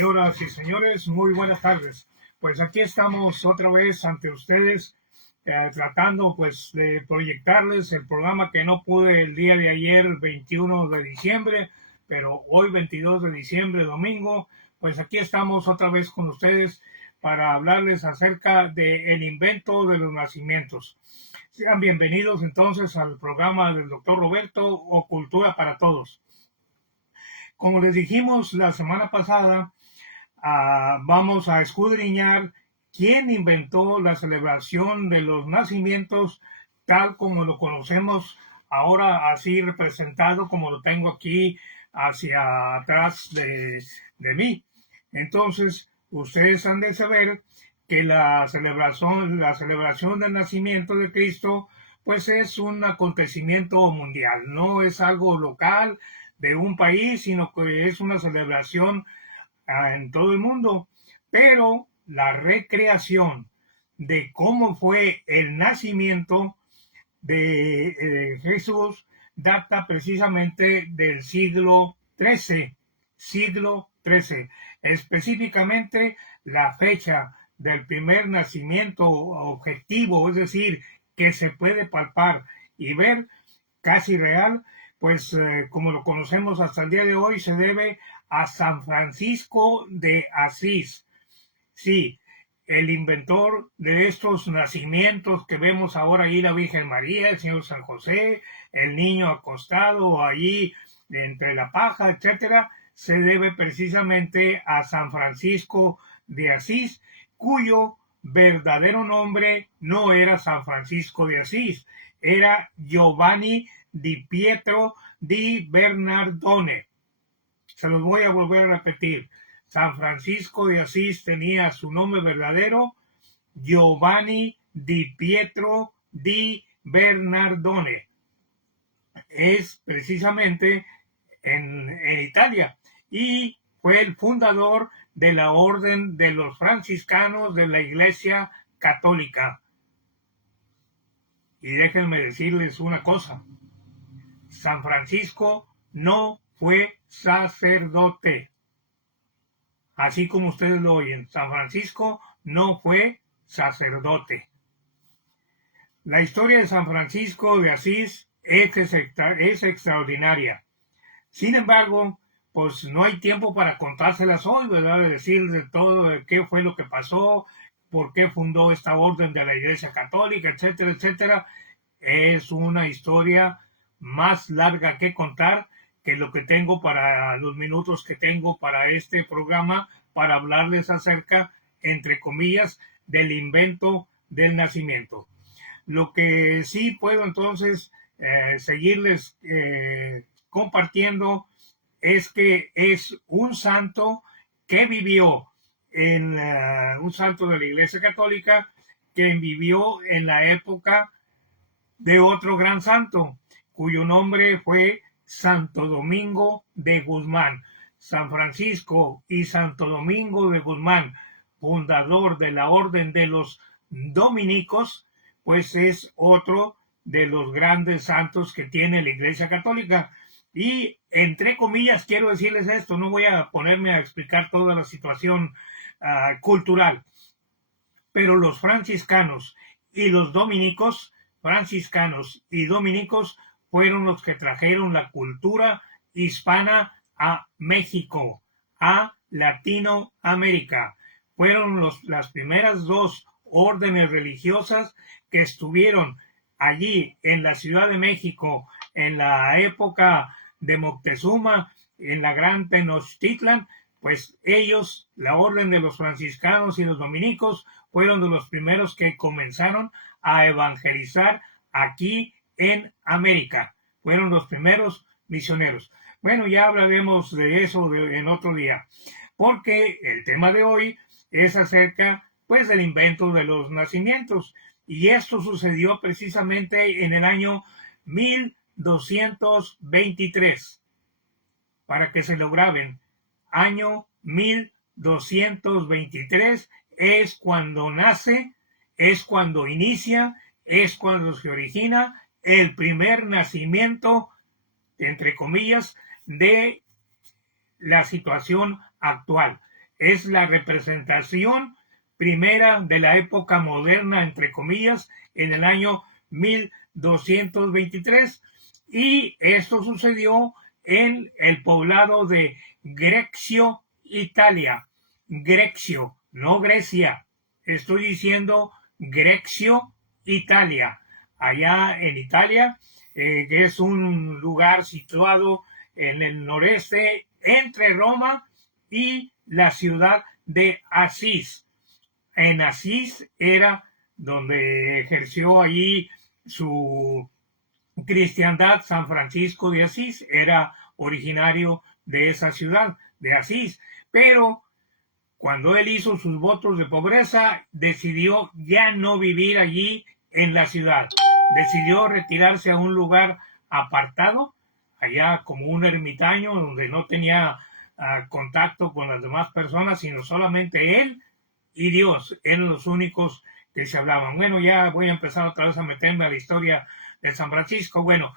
Señoras y señores, muy buenas tardes. Pues aquí estamos otra vez ante ustedes, tratando pues de proyectarles el programa que no pude el día de ayer, 21 de diciembre, pero hoy 22 de diciembre, domingo, pues aquí estamos otra vez con ustedes para hablarles acerca del invento de los nacimientos. Sean bienvenidos entonces al programa del doctor Roberto o Cultura para Todos. Como les dijimos la semana pasada, vamos a escudriñar quién inventó la celebración de los nacimientos tal como lo conocemos ahora, así representado como lo tengo aquí hacia atrás de mí. Entonces, ustedes han de saber que la celebración del nacimiento de Cristo, pues es un acontecimiento mundial, no es algo local de un país, sino que es una celebración en todo el mundo. Pero la recreación de cómo fue el nacimiento de Jesús data precisamente del siglo XIII, específicamente la fecha del primer nacimiento objetivo, es decir, que se puede palpar y ver casi real, pues como lo conocemos hasta el día de hoy, se debe a San Francisco de Asís. Sí, el inventor de estos nacimientos que vemos ahora ahí, la Virgen María, el Señor San José, el niño acostado allí entre la paja, etcétera, se debe precisamente a San Francisco de Asís, cuyo verdadero nombre no era San Francisco de Asís, era Giovanni di Pietro di Bernardone. Se los voy a volver a repetir. San Francisco de Asís tenía su nombre verdadero, Giovanni di Pietro di Bernardone. Es precisamente en Italia y fue el fundador de la Orden de los Franciscanos de la Iglesia Católica. Y déjenme decirles una cosa. San Francisco no fue sacerdote. Así como ustedes lo oyen, San Francisco no fue sacerdote. La historia de San Francisco de Asís es extraordinaria. Sin embargo, pues no hay tiempo para contárselas hoy, ¿verdad? De decir de todo, de qué fue lo que pasó, por qué fundó esta orden de la Iglesia Católica, etcétera, etcétera. Es una historia más larga que contar que lo que tengo para los minutos que tengo para este programa, para hablarles acerca, entre comillas, del invento del nacimiento. Lo que sí puedo entonces seguirles compartiendo es que es un santo que vivió un santo de la Iglesia Católica que vivió en la época de otro gran santo, cuyo nombre fue Santo Domingo de Guzmán. San Francisco y Santo Domingo de Guzmán, fundador de la Orden de los Dominicos, pues es otro de los grandes santos que tiene la Iglesia Católica. Y entre comillas quiero decirles esto, no voy a ponerme a explicar toda la situación cultural, pero los franciscanos y los dominicos, fueron los que trajeron la cultura hispana a México, a Latinoamérica. Fueron las primeras dos órdenes religiosas que estuvieron allí en la Ciudad de México en la época de Moctezuma, en la Gran Tenochtitlan, pues ellos, la orden de los franciscanos y los dominicos, fueron de los primeros que comenzaron a evangelizar aquí en América. Fueron los primeros misioneros. Bueno, ya hablaremos de eso en otro día, porque el tema de hoy es acerca, pues, del invento de los nacimientos. Y esto sucedió precisamente en el año 1223. Para que se lo graben, año 1223 es cuando nace, es cuando inicia, es cuando se origina el primer nacimiento, entre comillas, de la situación actual. es la representación primera de la época moderna, entre comillas, en el año 1223, y esto sucedió en el poblado de Greccio, Italia. Greccio, no Grecia. Estoy diciendo Greccio, Italia. Allá en Italia, que es un lugar situado en el noreste entre Roma y la ciudad de Asís. En Asís era donde ejerció allí su cristiandad. San Francisco de Asís era originario de esa ciudad, de Asís, pero cuando él hizo sus votos de pobreza, decidió ya no vivir allí en la ciudad. Decidió retirarse a un lugar apartado, allá como un ermitaño, donde no tenía contacto con las demás personas, sino solamente él y Dios eran los únicos que se hablaban. Bueno, ya voy a empezar otra vez a meterme a la historia de San Francisco. Bueno,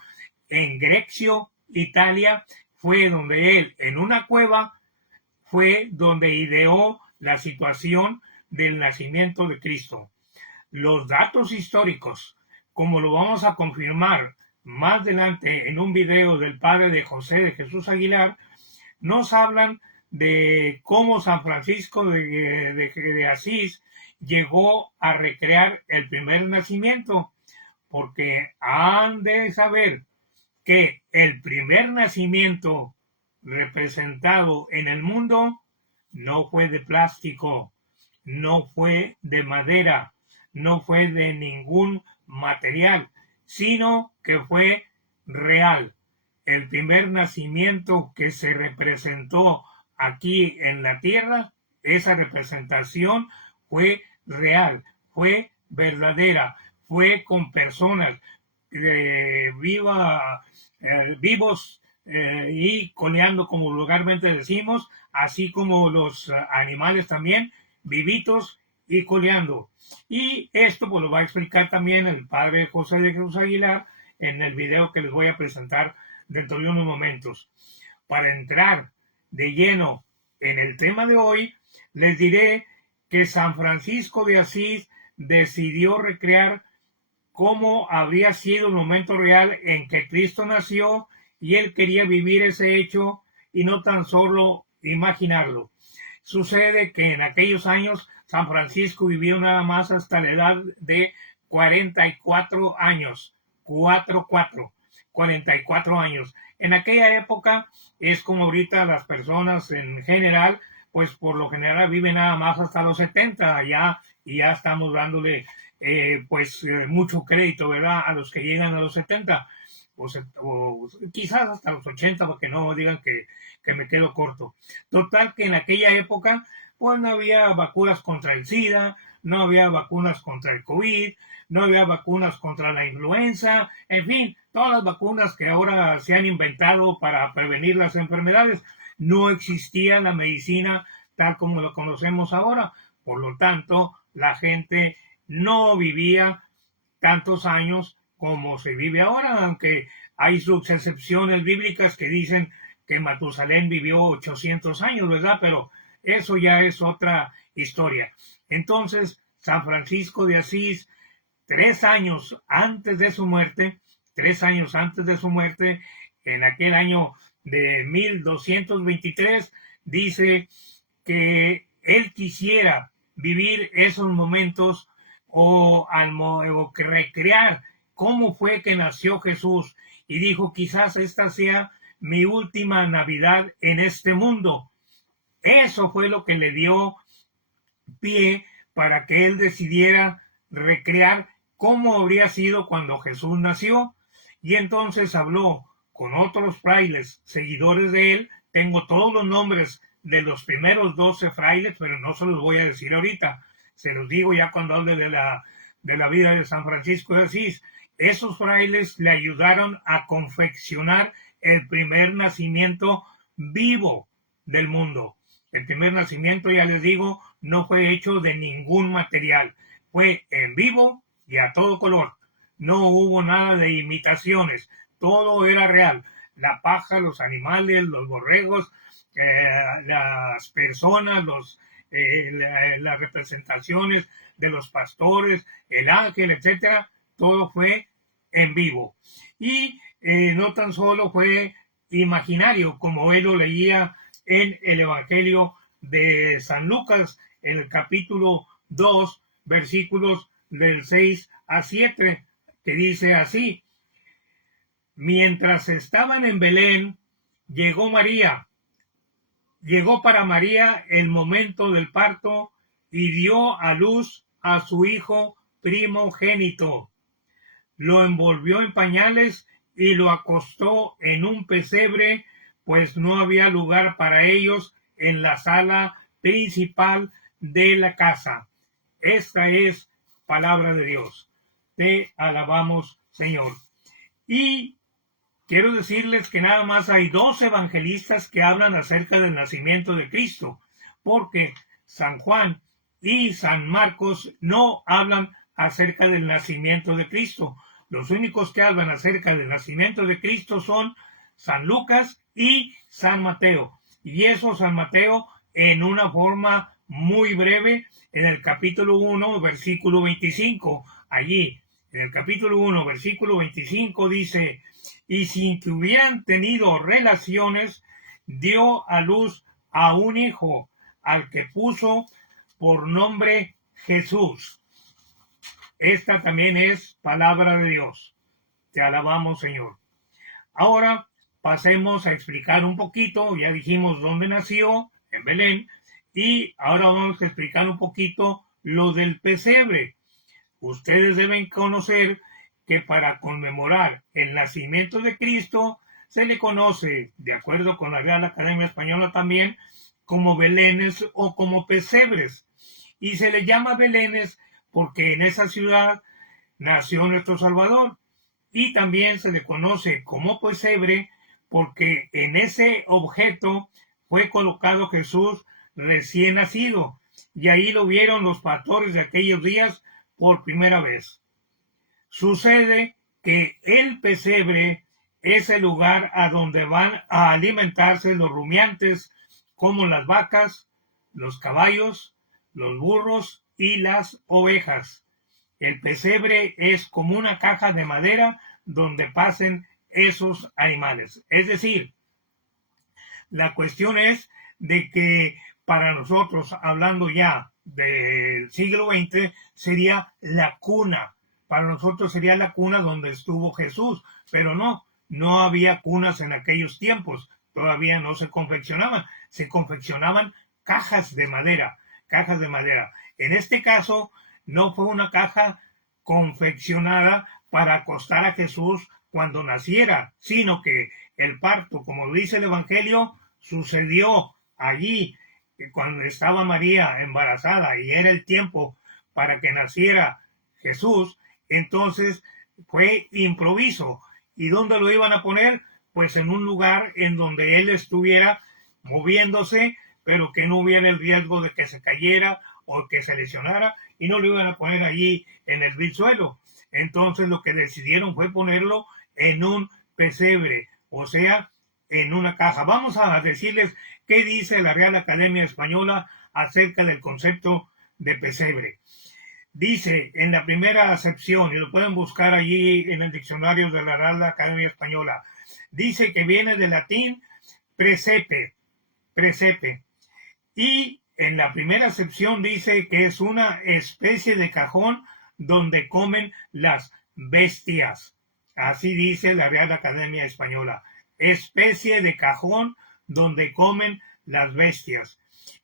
en Greccio, Italia, fue donde él, en una cueva, fue donde ideó la situación del nacimiento de Cristo. Los datos históricos, como lo vamos a confirmar más adelante en un video del padre de José de Jesús Aguilar, nos hablan de cómo San Francisco de Asís llegó a recrear el primer nacimiento, porque han de saber que el primer nacimiento representado en el mundo no fue de plástico, no fue de madera, no fue de ningún material, sino que fue real. El primer nacimiento que se representó aquí en la tierra, esa representación fue real, fue verdadera, fue con personas vivos y coleando, como vulgarmente decimos, así como los animales también, vivitos y coleando. Y esto pues lo va a explicar también el padre José de Jesús Aguilar en el video que les voy a presentar dentro de unos momentos. Para entrar de lleno en el tema de hoy, les diré que San Francisco de Asís decidió recrear cómo habría sido el momento real en que Cristo nació, y él quería vivir ese hecho y no tan solo imaginarlo. Sucede que en aquellos años San Francisco vivió nada más hasta la edad de 44 años. 44 años. En aquella época es como ahorita las personas en general, pues por lo general viven nada más hasta los 70 ya, y ya estamos dándole mucho crédito, ¿verdad?, a los que llegan a los 70 o quizás hasta los 80, para que no digan que me quedo corto. Total, que en aquella época pues no había vacunas contra el SIDA, no había vacunas contra el COVID, no había vacunas contra la influenza, en fin, todas las vacunas que ahora se han inventado para prevenir las enfermedades. No existía la medicina tal como lo conocemos ahora. Por lo tanto, la gente no vivía tantos años como se vive ahora, aunque hay sus excepciones bíblicas que dicen que Matusalén vivió 800 años, ¿verdad? Pero eso ya es otra historia. Entonces, San Francisco de Asís, 3 años antes de su muerte, en aquel año de 1223, dice que él quisiera vivir esos momentos o recrear cómo fue que nació Jesús, y dijo: quizás esta sea mi última Navidad en este mundo. Eso fue lo que le dio pie para que él decidiera recrear cómo habría sido cuando Jesús nació. Y entonces habló con otros frailes seguidores de él. Tengo todos los nombres de los primeros 12 frailes, pero no se los voy a decir ahorita. Se los digo ya cuando hable de la vida de San Francisco de Asís. Esos frailes le ayudaron a confeccionar el primer nacimiento vivo del mundo. El primer nacimiento, ya les digo, no fue hecho de ningún material. Fue en vivo y a todo color. No hubo nada de imitaciones. Todo era real. la paja, los animales, los borregos, las personas, las representaciones de los pastores, el ángel, etcétera, todo fue en vivo. Y no tan solo fue imaginario, como él lo leía en el Evangelio de San Lucas, en el capítulo 2, versículos del 6 a 7, que dice así: mientras estaban en Belén, llegó para María el momento del parto y dio a luz a su hijo primogénito. Lo envolvió en pañales y lo acostó en un pesebre, pues no había lugar para ellos en la sala principal de la casa. Esta es palabra de Dios. Te alabamos, Señor. Y quiero decirles que nada más hay 2 evangelistas que hablan acerca del nacimiento de Cristo, porque San Juan y San Marcos no hablan acerca del nacimiento de Cristo. Los únicos que hablan acerca del nacimiento de Cristo son San Lucas y San Mateo. Y eso San Mateo en una forma muy breve en el capítulo 1, versículo 25. Allí, en el capítulo 1, versículo 25 dice: y sin que hubieran tenido relaciones, dio a luz a un hijo, al que puso por nombre Jesús. Esta también es palabra de Dios. Te alabamos, Señor. Ahora pasemos a explicar un poquito. Ya dijimos dónde nació, en Belén, y ahora vamos a explicar un poquito lo del pesebre. Ustedes deben conocer que para conmemorar el nacimiento de Cristo se le conoce, de acuerdo con la Real Academia Española también, como belenes o como pesebres. Y se le llama belenes porque en esa ciudad nació nuestro Salvador. Y también se le conoce como pesebre porque en ese objeto fue colocado Jesús recién nacido. Y ahí lo vieron los pastores de aquellos días por primera vez. Sucede que el pesebre es el lugar a donde van a alimentarse los rumiantes, como las vacas, los caballos, los burros y las ovejas. El pesebre es como una caja de madera donde pasen esos animales. Es decir, la cuestión es de que para nosotros, hablando ya del siglo XX, sería la cuna. Para nosotros sería la cuna donde estuvo Jesús, pero no había cunas en aquellos tiempos, todavía no se confeccionaban cajas de madera. En este caso, no fue una caja confeccionada para acostar a Jesús cuando naciera, sino que el parto, como dice el Evangelio, sucedió allí cuando estaba María embarazada y era el tiempo para que naciera Jesús. Entonces fue improviso. ¿Y dónde lo iban a poner? Pues en un lugar en donde él estuviera moviéndose, pero que no hubiera el riesgo de que se cayera o que se lesionara, y no lo iban a poner allí en el suelo. Entonces lo que decidieron fue ponerlo en un pesebre, o sea, en una caja. Vamos a decirles qué dice la Real Academia Española acerca del concepto de pesebre. Dice en la primera acepción, y lo pueden buscar allí en el diccionario de la Real Academia Española, dice que viene del latín presepe, y en la primera acepción dice que es una especie de cajón donde comen las bestias. Así dice la Real Academia Española. Especie de cajón donde comen las bestias.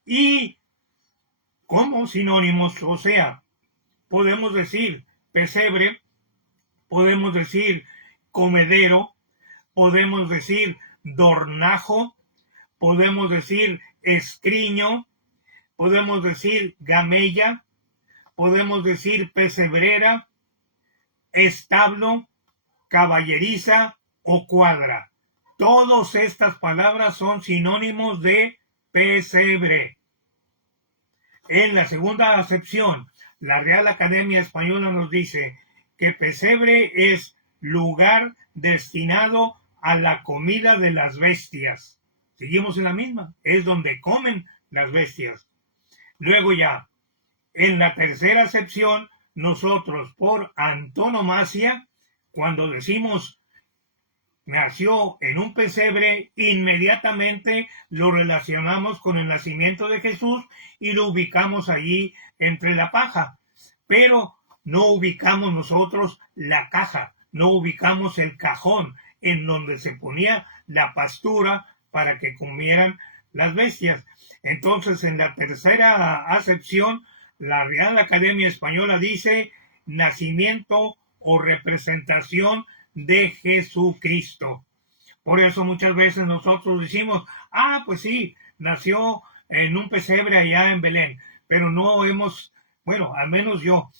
Y como sinónimos, o sea, podemos decir pesebre, podemos decir comedero, podemos decir dornajo, podemos decir escriño, podemos decir gamella, podemos decir pesebrera, establo, caballeriza o cuadra. Todas estas palabras son sinónimos de pesebre. En la segunda acepción, la Real Academia Española nos dice que pesebre es lugar destinado a la comida de las bestias. Seguimos en la misma, es donde comen las bestias. Luego ya, en la tercera acepción, nosotros por antonomasia, cuando decimos nació en un pesebre, inmediatamente lo relacionamos con el nacimiento de Jesús y lo ubicamos allí entre la paja. Pero no ubicamos nosotros la caja, no ubicamos el cajón en donde se ponía la pastura para que comieran las bestias. Entonces, en la tercera acepción, la Real Academia Española dice nacimiento o representación de Jesucristo. Por eso muchas veces nosotros decimos, pues sí, nació en un pesebre allá en Belén, pero no hemos, bueno, al menos yo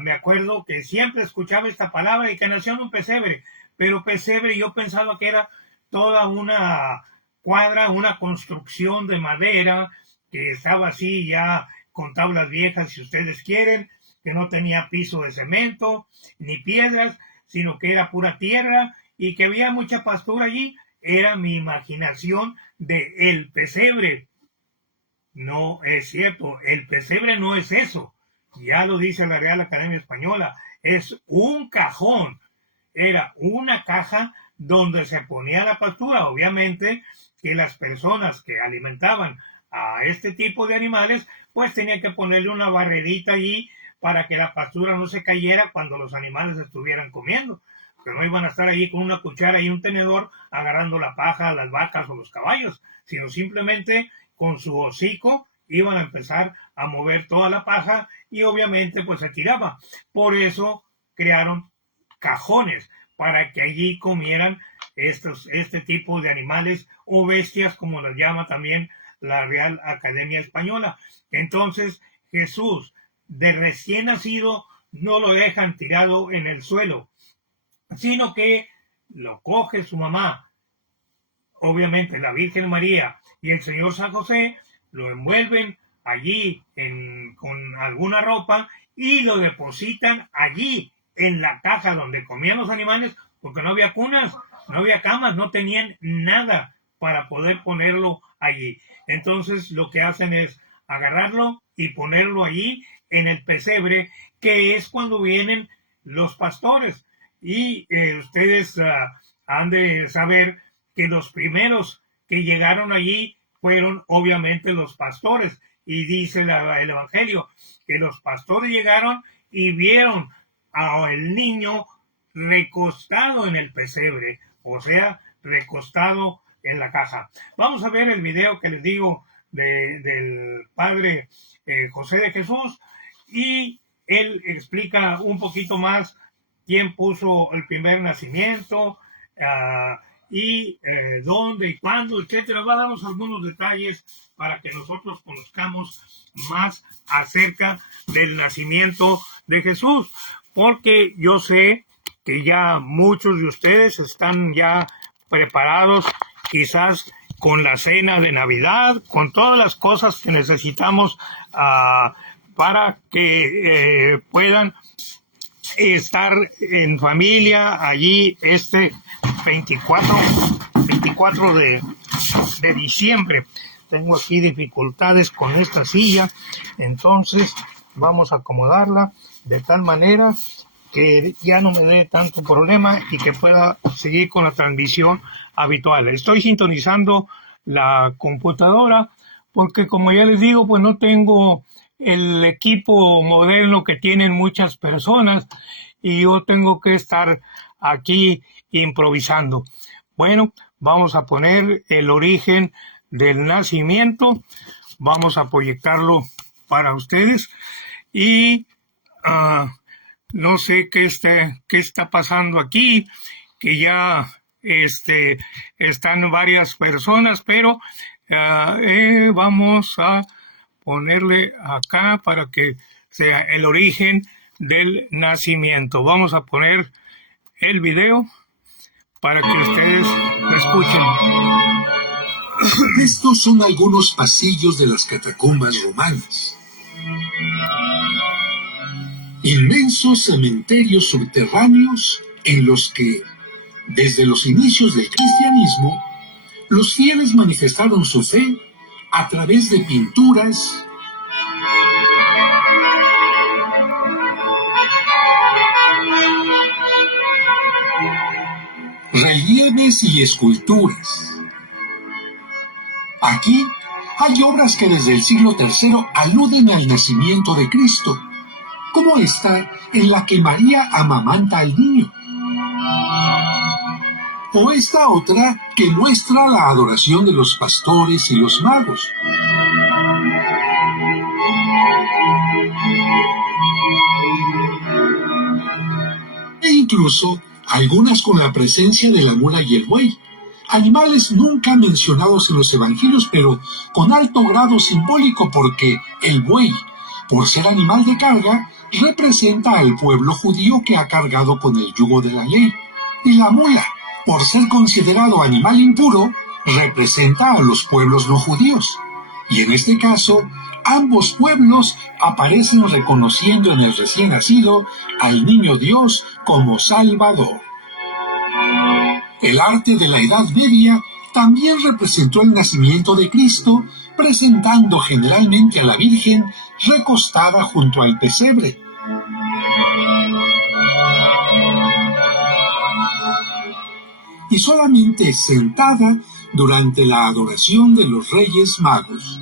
me acuerdo que siempre escuchaba esta palabra y que nació en un pesebre, pero pesebre yo pensaba que era toda una cuadra, una construcción de madera que estaba así ya con tablas viejas, si ustedes quieren, que no tenía piso de cemento ni piedras, sino que era pura tierra y que había mucha pastura allí. Era mi imaginación de el pesebre. No es cierto, el pesebre no es eso. Ya lo dice la Real Academia Española, es un cajón. Era una caja donde se ponía la pastura. Obviamente que las personas que alimentaban a este tipo de animales, pues tenían que ponerle una barrerita allí para que la pastura no se cayera cuando los animales estuvieran comiendo. Que no iban a estar allí con una cuchara y un tenedor agarrando la paja a las vacas o los caballos, sino simplemente con su hocico iban a empezar a mover toda la paja y obviamente pues se tiraba. Por eso crearon cajones para que allí comieran este tipo de animales o bestias, como las llama también la Real Academia Española. Entonces Jesús, de recién nacido, no lo dejan tirado en el suelo, sino que lo coge su mamá, obviamente la Virgen María y el Señor San José, lo envuelven allí con alguna ropa y lo depositan allí en la caja donde comían los animales, porque no había cunas, no había camas, no tenían nada para poder ponerlo allí. Entonces lo que hacen es agarrarlo y ponerlo allí en el pesebre, que es cuando vienen los pastores. Y ustedes han de saber que los primeros que llegaron allí fueron obviamente los pastores. Y dice el Evangelio que los pastores llegaron y vieron al niño recostado en el pesebre, o sea, recostado en la caja. Vamos a ver el video que les digo del padre José de Jesús, y él explica un poquito más quién puso el primer nacimiento, y dónde y cuándo, etcétera. Va a darnos algunos detalles para que nosotros conozcamos más acerca del nacimiento de Jesús, porque yo sé que ya muchos de ustedes están ya preparados, quizás con la cena de Navidad, con todas las cosas que necesitamos para que puedan estar en familia allí este 24 de diciembre. Tengo aquí dificultades con esta silla, entonces vamos a acomodarla de tal manera que ya no me dé tanto problema y que pueda seguir con la transmisión habitual. Estoy sintonizando la computadora porque, como ya les digo, pues no tengo el equipo moderno que tienen muchas personas y yo tengo que estar aquí improvisando. Bueno, vamos a poner el origen del nacimiento, vamos a proyectarlo para ustedes y no sé qué está pasando aquí, que ya están varias personas, pero vamos a ponerle acá para que sea el origen del nacimiento. Vamos a poner el video para que ustedes lo escuchen. Estos son algunos pasillos de las catacumbas romanas. Inmensos cementerios subterráneos en los que Desde los inicios del cristianismo, los fieles manifestaron su fe a través de pinturas, relieves y esculturas. Aquí hay obras que desde el siglo III aluden al nacimiento de Cristo, como esta en la que María amamanta al niño, o esta otra que muestra la adoración de los pastores y los magos. E incluso algunas con la presencia de la mula y el buey, animales nunca mencionados en los evangelios, pero con alto grado simbólico, porque el buey, por ser animal de carga, representa al pueblo judío que ha cargado con el yugo de la ley, y la mula, por ser considerado animal impuro, representa a los pueblos no judíos. Y en este caso, ambos pueblos aparecen reconociendo en el recién nacido al niño Dios como Salvador. El arte de la Edad Media también representó el nacimiento de Cristo, presentando generalmente a la Virgen recostada junto al pesebre. Y solamente sentada durante la adoración de los Reyes Magos.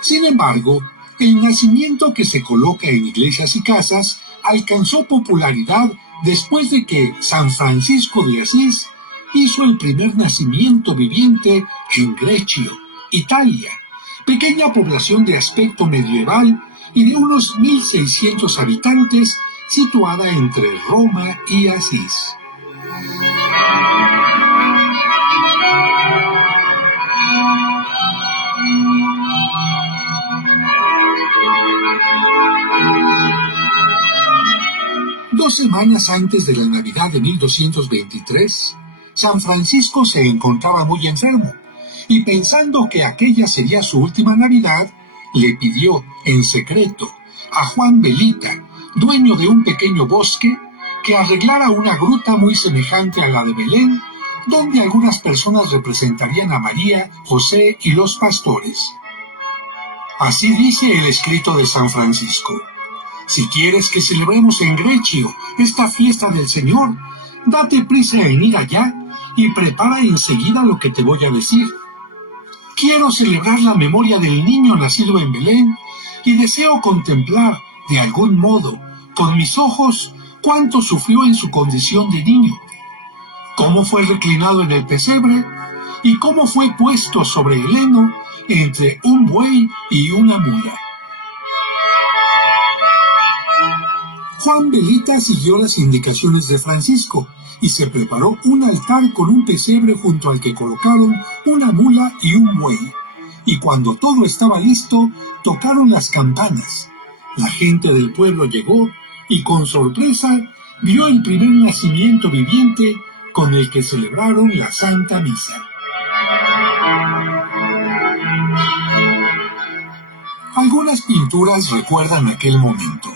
Sin embargo, el nacimiento que se coloca en iglesias y casas alcanzó popularidad después de que San Francisco de Asís hizo el primer nacimiento viviente en Greccio, Italia, pequeña población de aspecto medieval y de unos 1.600 habitantes, situada entre Roma y Asís. Dos semanas antes de la Navidad de 1223, San Francisco se encontraba muy enfermo, y pensando que aquella sería su última Navidad, le pidió en secreto a Juan Belita, dueño de un pequeño bosque, que arreglara una gruta muy semejante a la de Belén, donde algunas personas representarían a María, José y los pastores. Así dice el escrito de San Francisco: si quieres que celebremos en Greccio esta fiesta del Señor, date prisa en ir allá y prepara enseguida lo que te voy a decir. Quiero celebrar la memoria del niño nacido en Belén y deseo contemplar, de algún modo, con mis ojos, cuánto sufrió en su condición de niño, cómo fue reclinado en el pesebre y cómo fue puesto sobre el heno entre un buey y una mula. Juan Belita siguió las indicaciones de Francisco y se preparó un altar con un pesebre junto al que colocaron una mula y un buey. Y cuando todo estaba listo, tocaron las campanas. La gente del pueblo llegó y con sorpresa vio el primer nacimiento viviente con el que celebraron la Santa Misa. Algunas pinturas recuerdan aquel momento.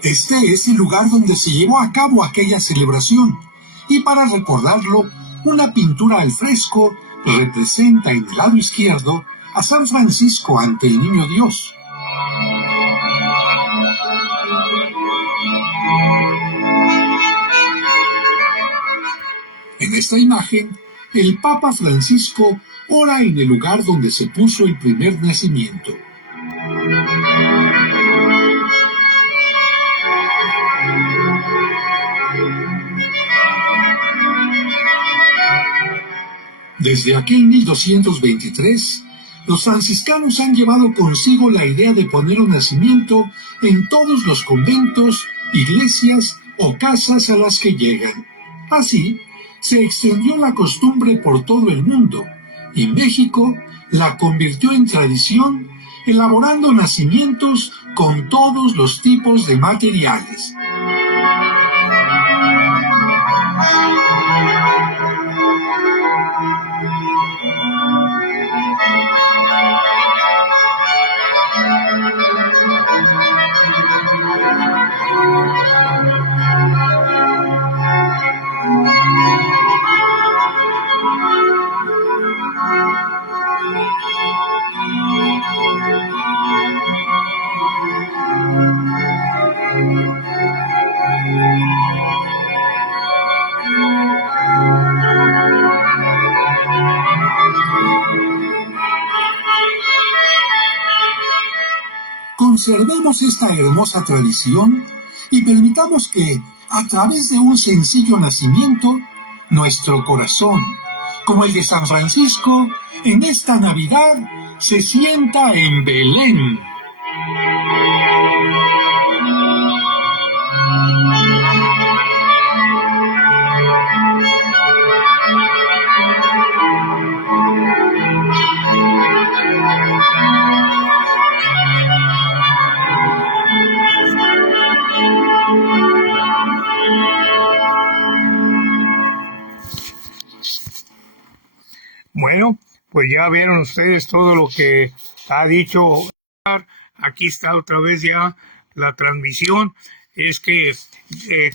Este es el lugar donde se llevó a cabo aquella celebración, y para recordarlo, una pintura al fresco representa en el lado izquierdo a San Francisco ante el Niño Dios. En esta imagen, el Papa Francisco ora en el lugar donde se puso el primer nacimiento. Desde aquel 1223, los franciscanos han llevado consigo la idea de poner un nacimiento en todos los conventos, iglesias o casas a las que llegan. Así, se extendió la costumbre por todo el mundo, y México la convirtió en tradición, elaborando nacimientos con todos los tipos de materiales. conservemos esta hermosa tradición y permitamos que, a través de un sencillo nacimiento, nuestro corazón, como el de San Francisco, en esta Navidad se sienta en Belén. Bueno, pues ya vieron ustedes todo lo que ha dicho. Aquí está otra vez ya la transmisión. Es que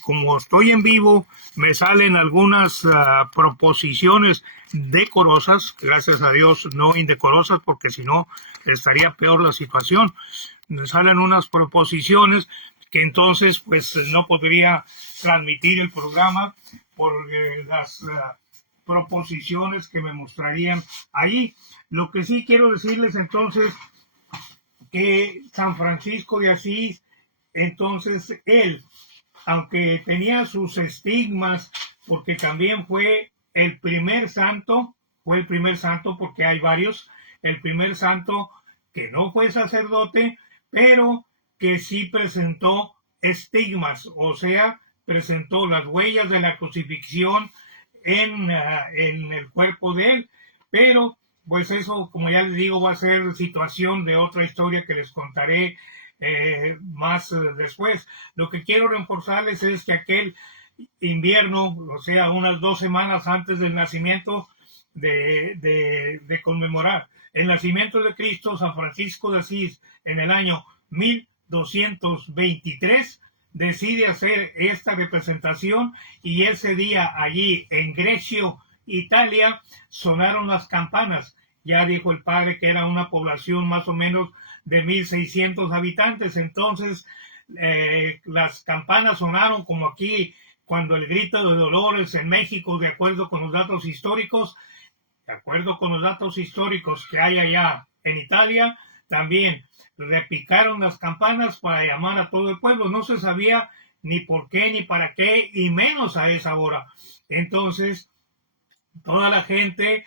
como estoy en vivo, me salen algunas proposiciones decorosas, gracias a Dios, no indecorosas, porque si no estaría peor la situación. Me salen unas proposiciones que entonces pues no podría transmitir el programa por las proposiciones que me mostrarían ahí. Lo que sí quiero decirles entonces que San Francisco de Asís, entonces él, aunque tenía sus estigmas, porque también fue el primer santo porque hay varios, el primer santo que no fue sacerdote, pero que sí presentó estigmas, o sea, presentó las huellas de la crucifixión en el cuerpo de él, pero pues eso, como ya les digo, va a ser situación de otra historia que les contaré más después. Lo que quiero reforzarles es que aquel invierno, o sea, unas 2 semanas antes del nacimiento de conmemorar el nacimiento de Cristo, San Francisco de Asís, en el año 1223, decide hacer esta representación, y ese día allí en Grecio, Italia, sonaron las campanas. Ya dijo el padre que era una población más o menos de 1,600 habitantes. Entonces las campanas sonaron como aquí cuando el grito de Dolores en México, de acuerdo con los datos históricos que hay allá en Italia. También repicaron las campanas para llamar a todo el pueblo. No se sabía ni por qué ni para qué, y menos a esa hora. Entonces toda la gente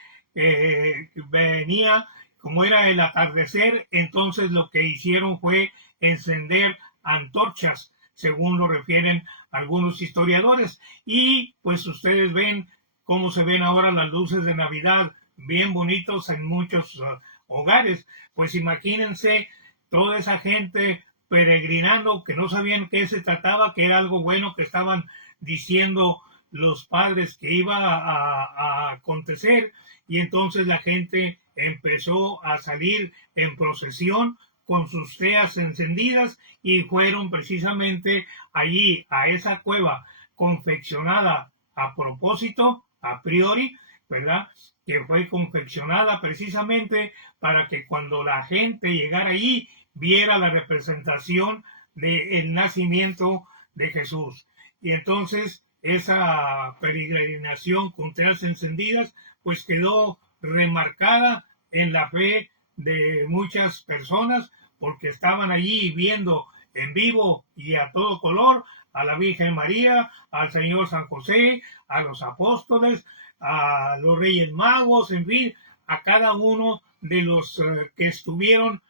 venía, como era el atardecer, entonces lo que hicieron fue encender antorchas, según lo refieren algunos historiadores, y pues ustedes ven cómo se ven ahora las luces de Navidad, bien bonitos en muchos hogares. Pues imagínense toda esa gente peregrinando, que no sabían qué se trataba, que era algo bueno que estaban diciendo los padres que iba a acontecer, y entonces la gente empezó a salir en procesión con sus teas encendidas, y fueron precisamente allí a esa cueva confeccionada a propósito, a priori, ¿verdad? Que fue confeccionada precisamente para que cuando la gente llegara allí viera la representación del nacimiento de Jesús. Y entonces esa peregrinación con teas encendidas pues quedó remarcada en la fe de muchas personas, porque estaban allí viendo en vivo y a todo color a la Virgen María, al Señor San José, a los apóstoles, a los Reyes Magos, en fin, a cada uno de los que estuvieron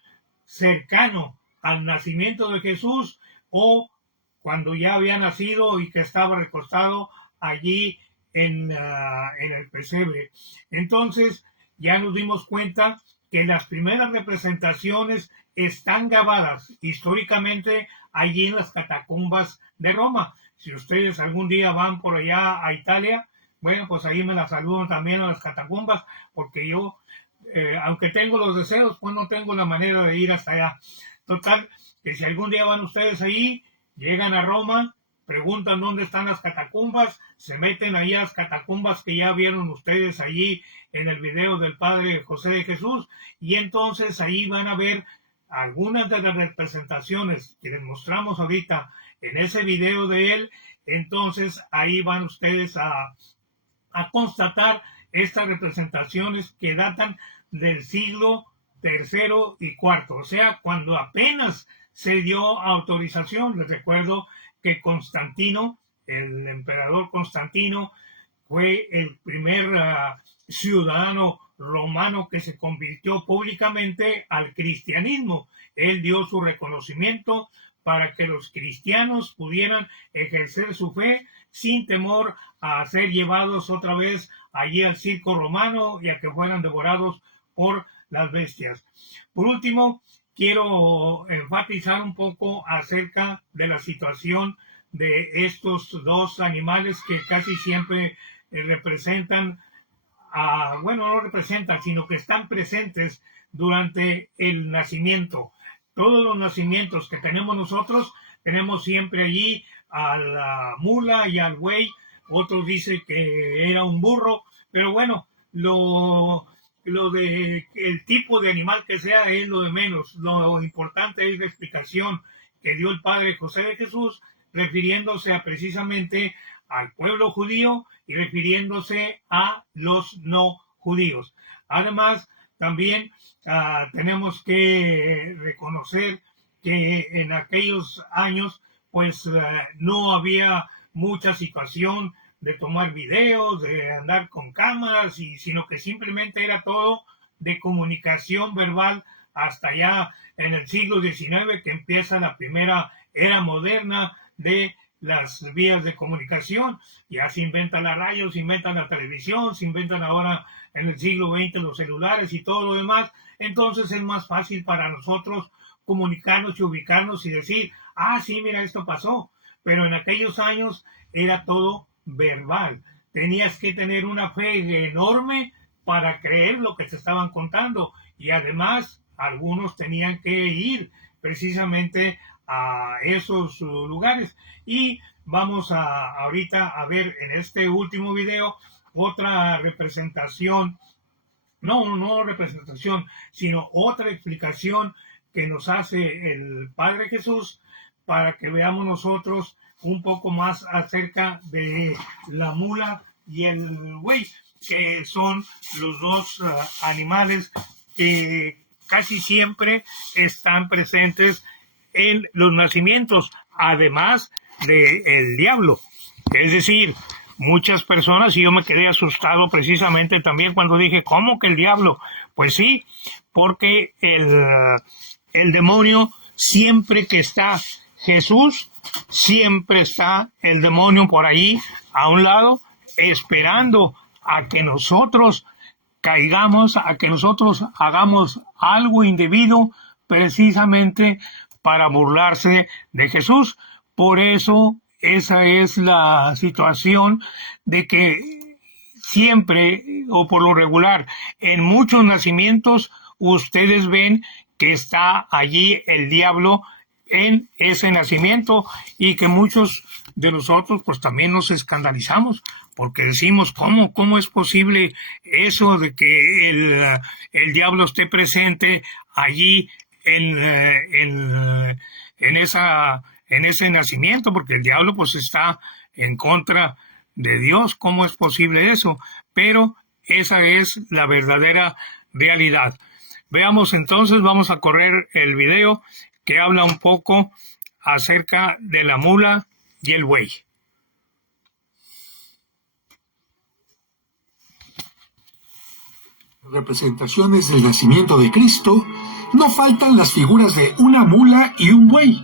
cercano al nacimiento de Jesús, o cuando ya había nacido y que estaba recostado allí en el pesebre. Entonces ya nos dimos cuenta que las primeras representaciones están grabadas históricamente allí en las catacumbas de Roma. Si ustedes algún día van por allá a Italia, bueno, pues ahí me la saludan también a las catacumbas, porque yo, aunque tengo los deseos, pues no tengo la manera de ir hasta allá. Total, que si algún día van ustedes ahí, llegan a Roma, preguntan dónde están las catacumbas, se meten ahí a las catacumbas que ya vieron ustedes allí en el video del Padre José de Jesús, y entonces ahí van a ver algunas de las representaciones que les mostramos ahorita en ese video de él. Entonces ahí van ustedes a constatar estas representaciones que datan del siglo III y IV, o sea, cuando apenas se dio autorización. Les recuerdo que Constantino, el emperador Constantino, fue el primer ciudadano romano que se convirtió públicamente al cristianismo. Él dio su reconocimiento para que los cristianos pudieran ejercer su fe sin temor a ser llevados otra vez allí al circo romano y a que fueran devorados por las bestias. Por último, quiero enfatizar un poco acerca de la situación de estos dos animales que casi siempre representan, bueno, no representan, sino que están presentes durante el nacimiento. Todos los nacimientos que tenemos nosotros, tenemos siempre allí a la mula y al buey. Otros dicen que era un burro, pero bueno, lo de el tipo de animal que sea es lo de menos. Lo importante es la explicación que dio el Padre José de Jesús, refiriéndose precisamente al pueblo judío y refiriéndose a los no judíos. Además, también tenemos que reconocer que en aquellos años pues no había mucha situación de tomar videos, de andar con cámaras, sino que simplemente era todo de comunicación verbal hasta ya en el siglo XIX, que empieza la primera era moderna de las vías de comunicación. Ya se inventa la radio, se inventa la televisión, se inventan ahora en el siglo XX los celulares y todo lo demás. Entonces es más fácil para nosotros comunicarnos y ubicarnos y decir, sí, mira, esto pasó. Pero en aquellos años era todo verbal. Tenías que tener una fe enorme para creer lo que te estaban contando. Y además, algunos tenían que ir precisamente a esos lugares. Y vamos ahorita a ver en este último video otra representación, no representación, sino otra explicación que nos hace el Padre Jesús para que veamos nosotros un poco más acerca de la mula y el buey, que son los dos animales que casi siempre están presentes en los nacimientos, además del diablo. Es decir, muchas personas, y yo me quedé asustado precisamente también cuando dije, ¿cómo que el diablo? Pues sí, porque el demonio, siempre que está Jesús, siempre está el demonio por ahí a un lado, esperando a que nosotros caigamos, a que nosotros hagamos algo indebido, precisamente para burlarse de Jesús. Por eso esa es la situación de que siempre, o por lo regular, en muchos nacimientos ustedes ven que está allí el diablo en ese nacimiento, y que muchos de nosotros pues también nos escandalizamos porque decimos, ¿cómo es posible eso de que el diablo esté presente allí en ese nacimiento? Porque el diablo pues está en contra de Dios. ¿Cómo es posible eso? Pero esa es la verdadera realidad. Veamos entonces, vamos a correr el video que habla un poco acerca de la mula y el buey. Representaciones del nacimiento de Cristo, no faltan las figuras de una mula y un buey.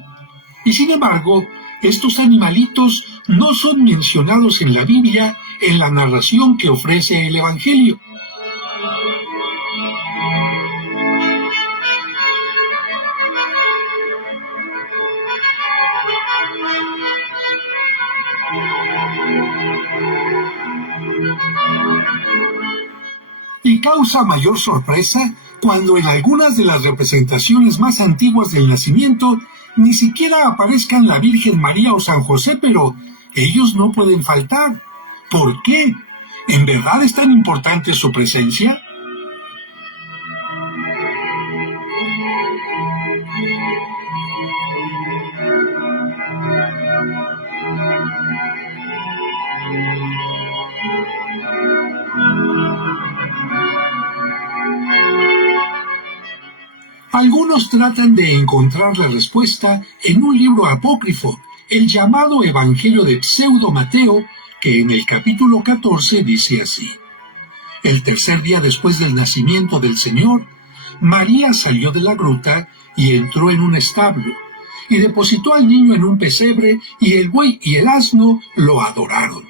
Y sin embargo, estos animalitos no son mencionados en la Biblia en la narración que ofrece el Evangelio. Y causa mayor sorpresa cuando en algunas de las representaciones más antiguas del nacimiento ni siquiera aparezcan la Virgen María o San José, pero ellos no pueden faltar. ¿Por qué? ¿En verdad es tan importante su presencia? Algunos tratan de encontrar la respuesta en un libro apócrifo, el llamado Evangelio de Pseudo Mateo, que en el capítulo 14 dice así: El tercer día después del nacimiento del Señor, María salió de la gruta y entró en un establo, y depositó al niño en un pesebre, y el buey y el asno lo adoraron.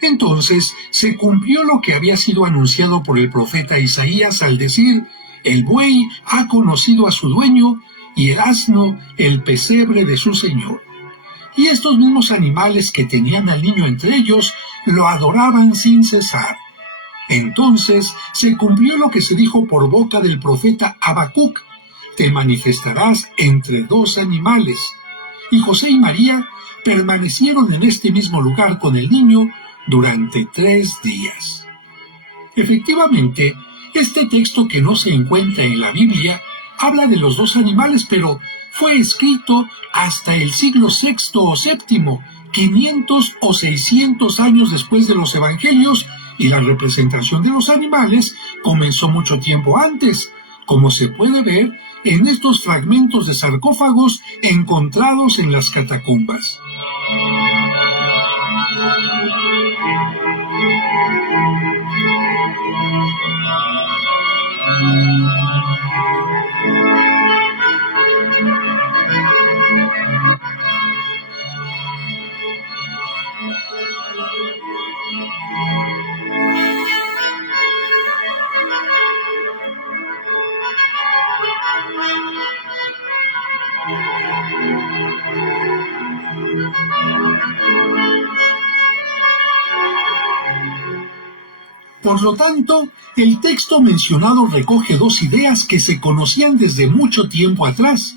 Entonces se cumplió lo que había sido anunciado por el profeta Isaías al decir: el buey ha conocido a su dueño, y el asno el pesebre de su señor. Y estos mismos animales que tenían al niño entre ellos lo adoraban sin cesar. Entonces se cumplió lo que se dijo por boca del profeta Habacuc: te manifestarás entre dos animales. Y José y María permanecieron en este mismo lugar con el niño durante 3 días. Efectivamente, este texto, que no se encuentra en la Biblia, habla de los dos animales, pero fue escrito hasta el siglo VI o VII, 500 o 600 años después de los evangelios, y la representación de los animales comenzó mucho tiempo antes, como se puede ver en estos fragmentos de sarcófagos encontrados en las catacumbas. Por lo tanto, el texto mencionado recoge dos ideas que se conocían desde mucho tiempo atrás.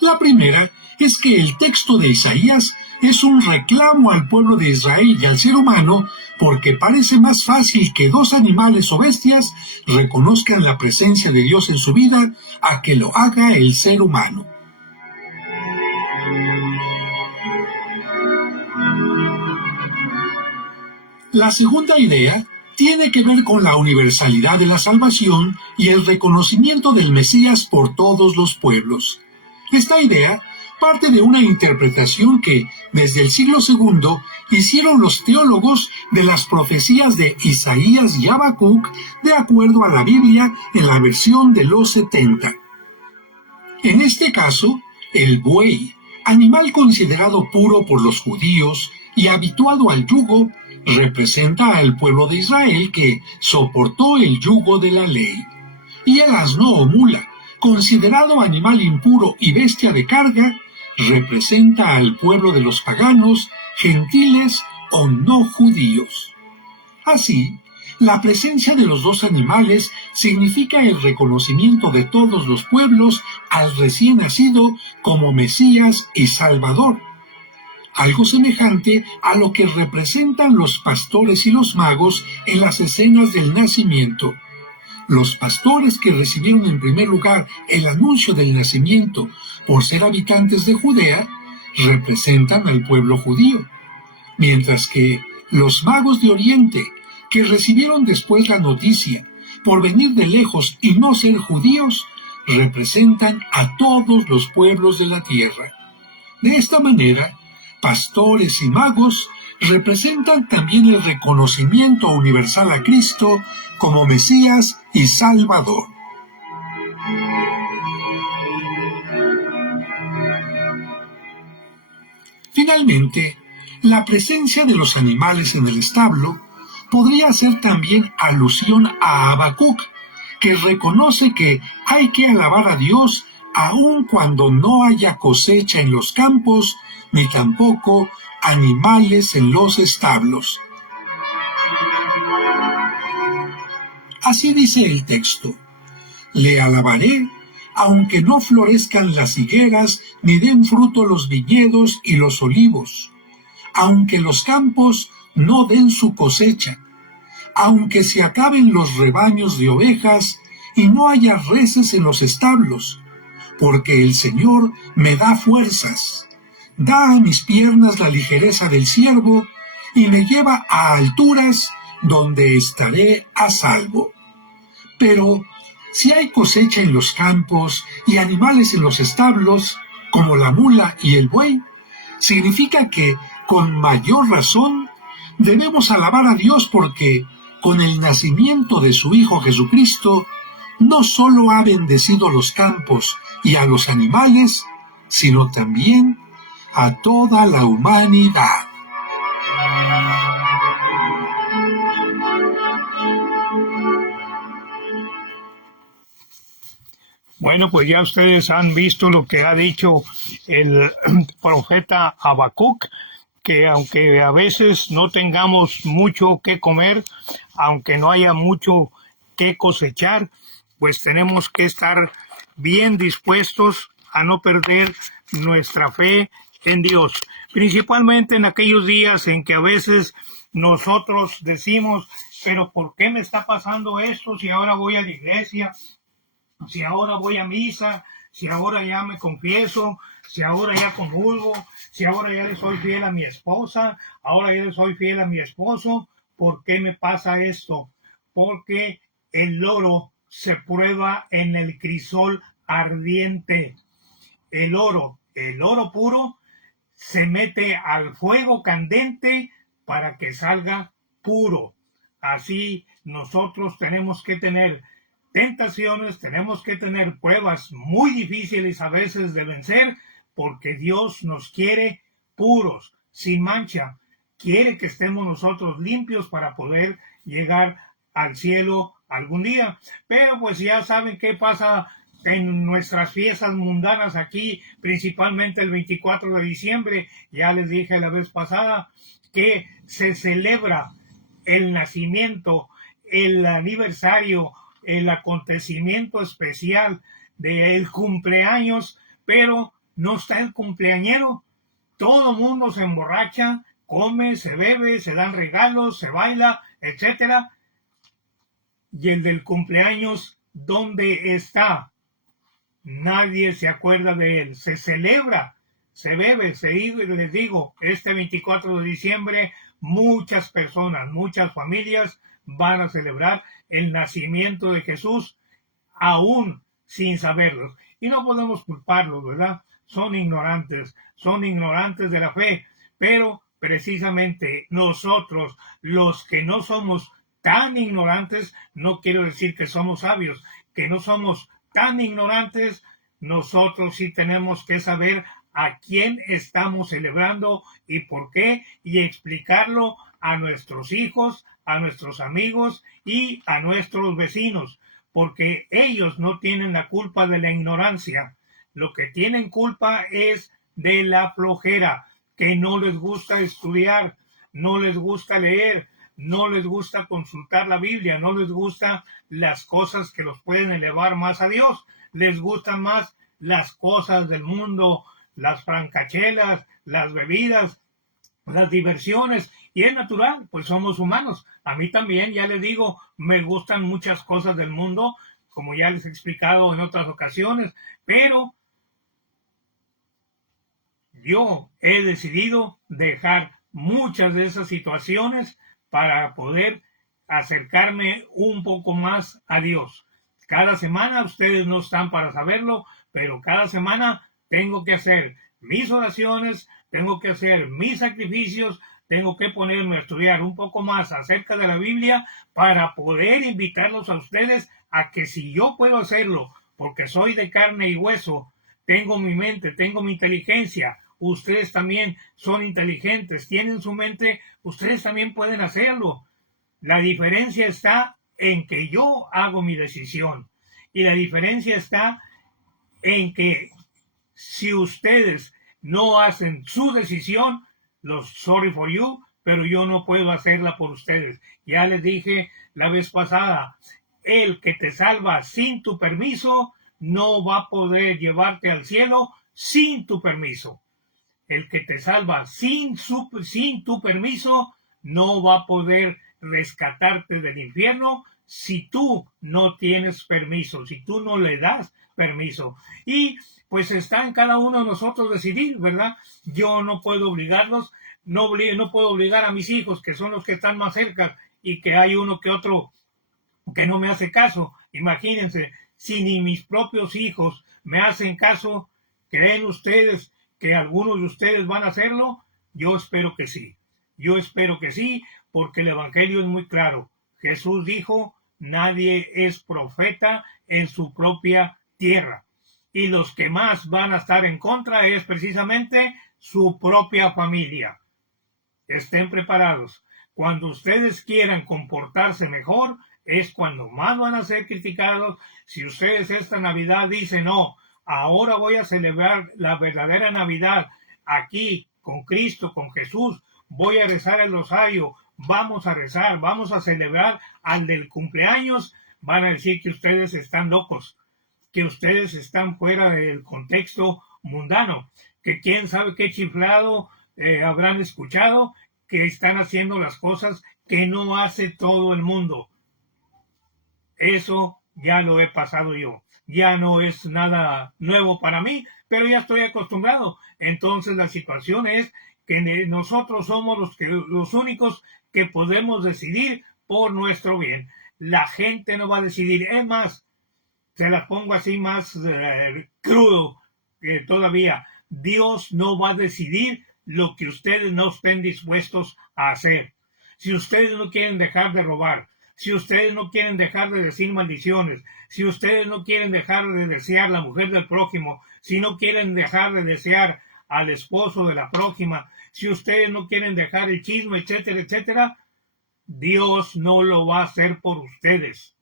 La primera es que el texto de Isaías es un reclamo al pueblo de Israel y al ser humano, porque parece más fácil que dos animales o bestias reconozcan la presencia de Dios en su vida a que lo haga el ser humano. La segunda idea tiene que ver con la universalidad de la salvación y el reconocimiento del Mesías por todos los pueblos. Esta idea parte de una interpretación que, desde el siglo II, hicieron los teólogos de las profecías de Isaías y Habacuc de acuerdo a la Biblia en la versión de los 70. En este caso, el buey, animal considerado puro por los judíos y habituado al yugo, representa al pueblo de Israel que soportó el yugo de la ley. Y el asno o mula, considerado animal impuro y bestia de carga, representa al pueblo de los paganos, gentiles o no judíos. Así, la presencia de los dos animales significa el reconocimiento de todos los pueblos al recién nacido como Mesías y Salvador. Algo semejante a lo que representan los pastores y los magos en las escenas del nacimiento. Los pastores, que recibieron en primer lugar el anuncio del nacimiento por ser habitantes de Judea, representan al pueblo judío, mientras que los magos de Oriente, que recibieron después la noticia por venir de lejos y no ser judíos, representan a todos los pueblos de la tierra. De esta manera, pastores y magos representan también el reconocimiento universal a Cristo como Mesías y Salvador. Finalmente, la presencia de los animales en el establo podría hacer también alusión a Habacuc, que reconoce que hay que alabar a Dios aun cuando no haya cosecha en los campos, ni tampoco animales en los establos. Así dice el texto: le alabaré, aunque no florezcan las higueras, ni den fruto los viñedos y los olivos, aunque los campos no den su cosecha, aunque se acaben los rebaños de ovejas y no haya reses en los establos, porque el Señor me da fuerzas, da a mis piernas la ligereza del ciervo y me lleva a alturas donde estaré a salvo. Pero Si hay cosecha en los campos y animales en los establos, como la mula y el buey, significa que, con mayor razón, debemos alabar a Dios porque, con el nacimiento de su Hijo Jesucristo, no solo ha bendecido los campos y a los animales, sino también a toda la humanidad. Bueno, pues ya ustedes han visto lo que ha dicho el profeta Habacuc, que aunque a veces no tengamos mucho que comer, aunque no haya mucho que cosechar, pues tenemos que estar bien dispuestos a no perder nuestra fe en Dios, principalmente en aquellos días en que a veces nosotros decimos, pero ¿por qué me está pasando esto si ahora voy a la iglesia? Si ahora voy a misa, si ahora ya me confieso, si ahora ya comulgo, si ahora ya le soy fiel a mi esposa, ahora ya le soy fiel a mi esposo, ¿por qué me pasa esto? Porque el oro se prueba en el crisol ardiente. El oro puro, se mete al fuego candente para que salga puro. Así nosotros tenemos que tener tentaciones, tenemos que tener pruebas muy difíciles a veces de vencer, porque Dios nos quiere puros, sin mancha. Quiere que estemos nosotros limpios para poder llegar al cielo algún día. Pero pues ya saben qué pasa en nuestras fiestas mundanas aquí, principalmente el 24 de diciembre. Ya les dije la vez pasada que se celebra el nacimiento, el aniversario, el acontecimiento especial del cumpleaños, pero no está el cumpleañero. Todo mundo se emborracha, come, se bebe, se dan regalos, se baila, etcétera. Y el del cumpleaños, ¿dónde está? Nadie se acuerda de él. Se celebra, se bebe, les digo, este 24 de diciembre muchas personas, muchas familias van a celebrar el nacimiento de Jesús aún sin saberlo. Y no podemos culparlos, ¿verdad? Son ignorantes de la fe, pero precisamente nosotros, los que no somos tan ignorantes, no quiero decir que somos sabios, que no somos tan ignorantes, nosotros sí tenemos que saber a quién estamos celebrando y por qué, y explicarlo a nuestros hijos, a nuestros amigos y a nuestros vecinos, porque ellos no tienen la culpa de la ignorancia. Lo que tienen culpa es de la flojera, que no les gusta estudiar, no les gusta leer, no les gusta consultar la Biblia, no les gustan las cosas que los pueden elevar más a Dios, les gustan más las cosas del mundo, las francachelas, las bebidas, las diversiones, y es natural, pues somos humanos. A mí también, ya les digo, me gustan muchas cosas del mundo, como ya les he explicado en otras ocasiones, pero yo he decidido dejar muchas de esas situaciones para poder acercarme un poco más a Dios. Cada semana, ustedes no están para saberlo, pero cada semana tengo que hacer mis oraciones, tengo que hacer mis sacrificios, tengo que ponerme a estudiar un poco más acerca de la Biblia para poder invitarlos a ustedes a que si yo puedo hacerlo, porque soy de carne y hueso, tengo mi mente, tengo mi inteligencia, ustedes también son inteligentes, tienen su mente, ustedes también pueden hacerlo. La diferencia está en que yo hago mi decisión y la diferencia está en que si ustedes no hacen su decisión, los sorry for you, pero yo no puedo hacerla por ustedes. Ya les dije la vez pasada, el que te salva sin tu permiso no va a poder llevarte al cielo sin tu permiso. El que te salva sin tu permiso no va a poder rescatarte del infierno si tú no tienes permiso, si tú no le das permiso. Y pues está en cada uno de nosotros decidir, ¿verdad? Yo no puedo obligarlos, no puedo obligar a mis hijos, que son los que están más cerca, y que hay uno que otro que no me hace caso. Imagínense, Si ni mis propios hijos me hacen caso, ¿creen ustedes que algunos de ustedes van a hacerlo? Yo espero que sí. Yo espero que sí, porque el Evangelio es muy claro. Jesús dijo, nadie es profeta en su propia tierra. Y los que más van a estar en contra es precisamente su propia familia. Estén preparados. Cuando ustedes quieran comportarse mejor, es cuando más van a ser criticados. Si ustedes esta Navidad dicen, no, ahora voy a celebrar la verdadera Navidad aquí con Cristo, con Jesús, voy a rezar el rosario, vamos a rezar, vamos a celebrar al del cumpleaños, van a decir que ustedes están locos, que ustedes están fuera del contexto mundano, que quién sabe qué chiflado habrán escuchado, que están haciendo las cosas que no hace todo el mundo. Eso ya lo he pasado yo. Ya no es nada nuevo para mí, pero ya estoy acostumbrado. Entonces la situación es que nosotros somos los únicos que podemos decidir por nuestro bien. La gente no va a decidir. Es más, se las pongo así más crudo todavía. Dios no va a decidir lo que ustedes no estén dispuestos a hacer. Si ustedes no quieren dejar de robar, si ustedes no quieren dejar de decir maldiciones, si ustedes no quieren dejar de desear la mujer del prójimo, si no quieren dejar de desear al esposo de la prójima, si ustedes no quieren dejar el chisme, etcétera, etcétera, Dios no lo va a hacer por ustedes.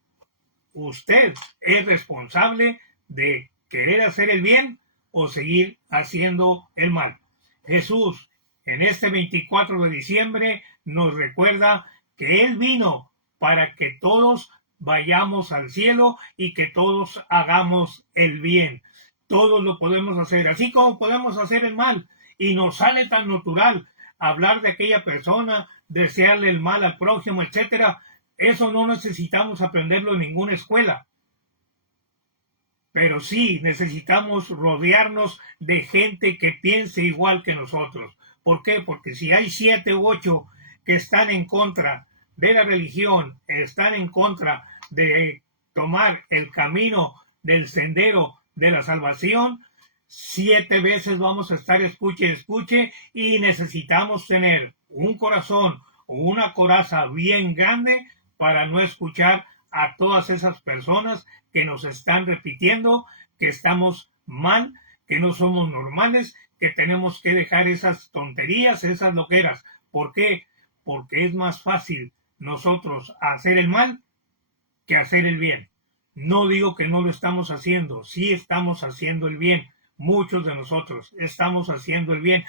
Usted es responsable de querer hacer el bien o seguir haciendo el mal. Jesús, en este 24 de diciembre, nos recuerda que Él vino para que todos vayamos al cielo y que todos hagamos el bien. Todos lo podemos hacer, así como podemos hacer el mal. Y nos sale tan natural hablar de aquella persona, desearle el mal al prójimo, etcétera. Eso no necesitamos aprenderlo en ninguna escuela. Pero sí necesitamos rodearnos de gente que piense igual que nosotros. ¿Por qué? Porque si hay 7 u 8 que están en contra de la religión, están en contra de tomar el camino del sendero de la salvación, 7 veces vamos a estar escuche y necesitamos tener un corazón o una coraza bien grande para no escuchar a todas esas personas que nos están repitiendo que estamos mal, que no somos normales, que tenemos que dejar esas tonterías, esas loqueras. ¿Por qué? Porque es más fácil nosotros hacer el mal que hacer el bien. No digo que no lo estamos haciendo, sí estamos haciendo el bien. Muchos de nosotros estamos haciendo el bien.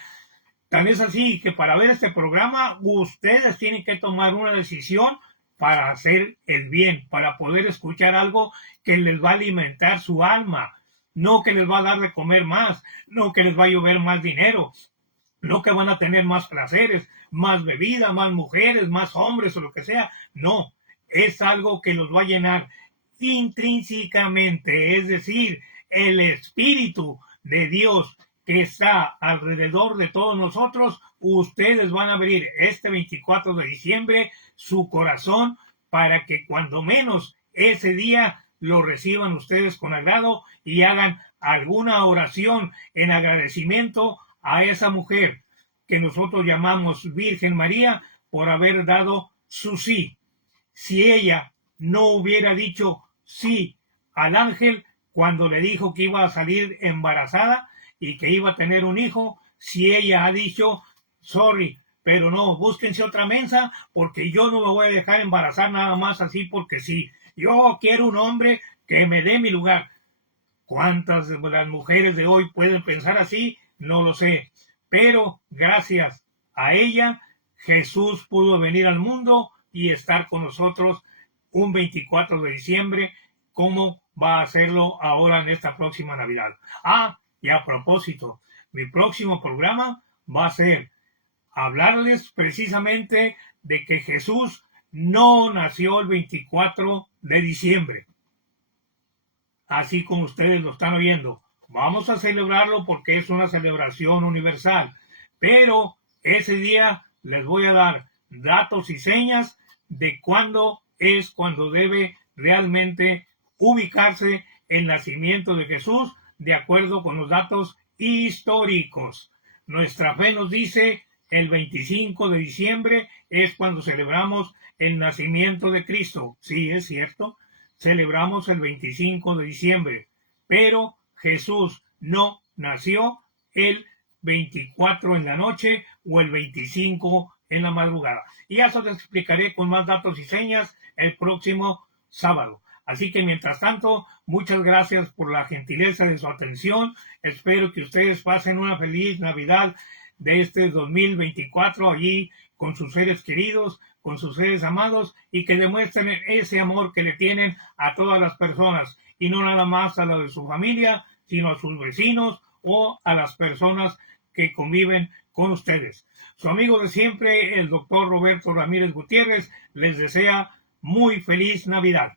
Tan es así que para ver este programa ustedes tienen que tomar una decisión para hacer el bien, para poder escuchar algo que les va a alimentar su alma, no que les va a dar de comer más, no que les va a llover más dinero, no que van a tener más placeres, más bebida, más mujeres, más hombres o lo que sea. No, es algo que los va a llenar intrínsecamente, es decir, el Espíritu de Dios que está alrededor de todos nosotros. Ustedes van a abrir este 24 de diciembre su corazón para que cuando menos ese día lo reciban ustedes con agrado y hagan alguna oración en agradecimiento a esa mujer que nosotros llamamos Virgen María por haber dado su sí. Si ella no hubiera dicho sí al ángel cuando le dijo que iba a salir embarazada y que iba a tener un hijo, si ella ha dicho, sorry, pero no, búsquense otra mensa porque yo no me voy a dejar embarazar nada más así porque sí. Yo quiero un hombre que me dé mi lugar. ¿Cuántas de las mujeres de hoy pueden pensar así? No lo sé. Pero gracias a ella, Jesús pudo venir al mundo y estar con nosotros un 24 de diciembre, como va a hacerlo ahora en esta próxima Navidad. Y a propósito, mi próximo programa va a ser hablarles precisamente de que Jesús no nació el 24 de diciembre. Así como ustedes lo están oyendo. Vamos a celebrarlo porque es una celebración universal. Pero ese día les voy a dar datos y señas de cuándo es cuando debe realmente ubicarse el nacimiento de Jesús de acuerdo con los datos históricos. Nuestra fe nos dice el 25 de diciembre es cuando celebramos el nacimiento de Cristo. Sí, es cierto, celebramos el 25 de diciembre, pero Jesús no nació el 24 en la noche o el 25 en la madrugada. Y eso te explicaré con más datos y señas el próximo sábado. Así que mientras tanto, muchas gracias por la gentileza de su atención. Espero que ustedes pasen una feliz Navidad de este 2024 allí con sus seres queridos, con sus seres amados, y que demuestren ese amor que le tienen a todas las personas, y no nada más a la de su familia, sino a sus vecinos o a las personas que conviven con ustedes. Su amigo de siempre, el doctor Roberto Ramírez Gutiérrez, les desea muy feliz Navidad.